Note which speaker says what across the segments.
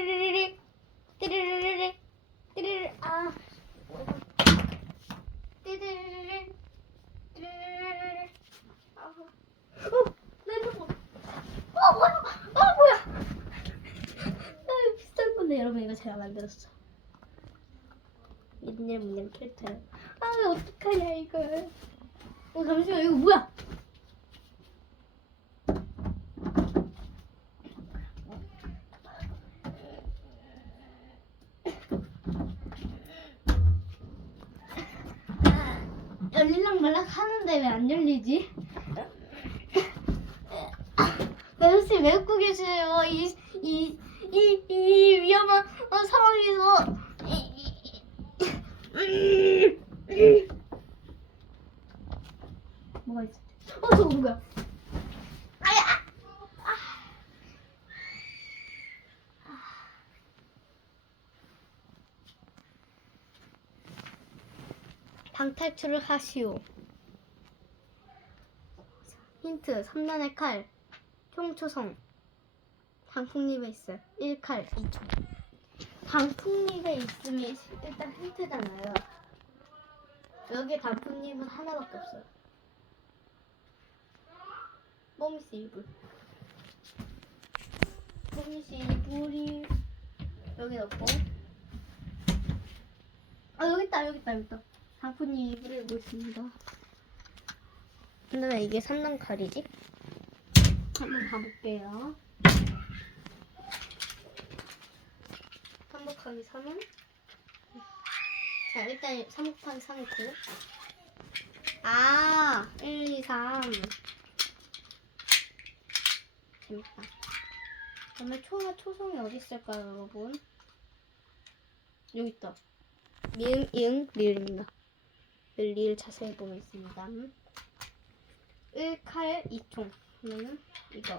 Speaker 1: 띠르르르 띠르르르 띠르르 아 띠르르르 띠르르르 아, 어, 내 핸드폰. 어, 뭐야? 어, 뭐야? 아, 비슷한 건데 여러분 이거 제가 만들었어. 옛날 문제는 캐릭터요. 아, 어떡하냐 이거. 어, 잠시만 이거 뭐야? 하는데 왜 안 열리지? 매우씨 왜 웃고 계세요? 이, 이, 이, 이 위험한 어, 상황에서. 뭐가 있어? 어, 저거? 아야! 방탈출을 하시오. 힌트 3단의 칼. 총초성. 있어요 1칼 2총 단풍잎에 있으면 일단 힌트잖아요. 여기 단풍잎은 하나밖에 없어요. 뽀미스 이불. 뽀미스 이불이 여기 넣고. 아 여기 있다 여기 있다 여기 있다. 단풍잎 이불을 보고 있습니다 근데 왜 이게 3단 칼이지? 한번 가볼게요. 3 곱하기 3은? 자, 일단 3 곱하기 3이 9. 아, 1, 2, 3. 재밌다. 그러면 초와 초성이 어디 있을까요, 여러분? 여기 있다. 미음, 이응, 리을입니다. 리을 자세히 보면 있습니다. 1칼 2총. 그러면은 이거.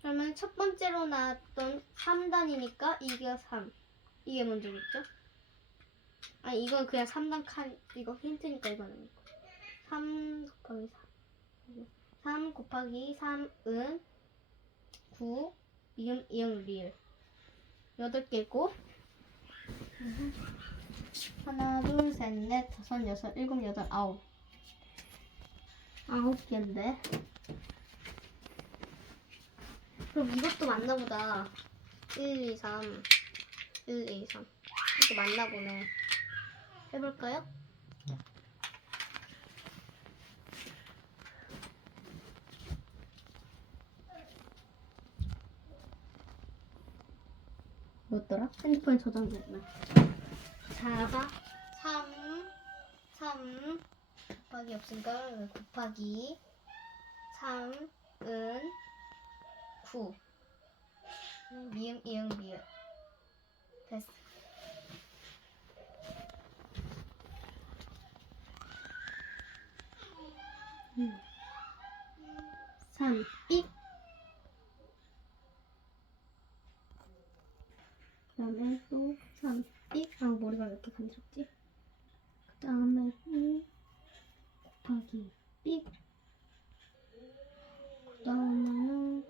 Speaker 1: 그러면 첫 번째로 나왔던 3단이니까 이게 3. 이게 먼저겠죠? 아니 이건 그냥 3단 칸 이거 힌트니까 이거는 이거. 3 곱하기 3. 3 곱하기 3은 9 이응 이응 리을 8개고 하나 둘 셋 넷 다섯 여섯 일곱 여덟 아홉 아홉 개인데. 그럼 이것도 맞나 보다. 1, 2, 3. 1, 2, 3. 이것도 맞나 보네. 해볼까요? 뭐였더라? 핸드폰에 저장됐네. 자가 3, 3, 곱하기 없으니까 곱하기 3은 9 미음 이응 미음 됐어 음. 3 삑. 그다음에 또 3, 삑. 아 머리가 왜 이렇게 간지럽지? 그다음에 또 곱하기 삑. 그 다음에는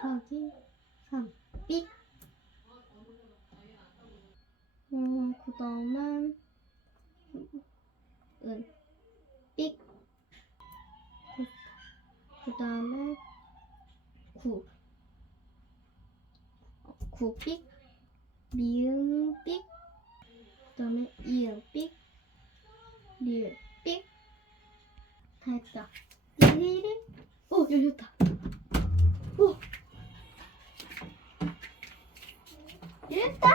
Speaker 1: 곱하기 3 삑. 음, 그 다음엔 은 삑. 그 다음에 9 9 삑. 미음 삑. 그 다음에 이응 삑. 리을 삑. 다 했다. 리리 오 열렸다. 오 열렸다.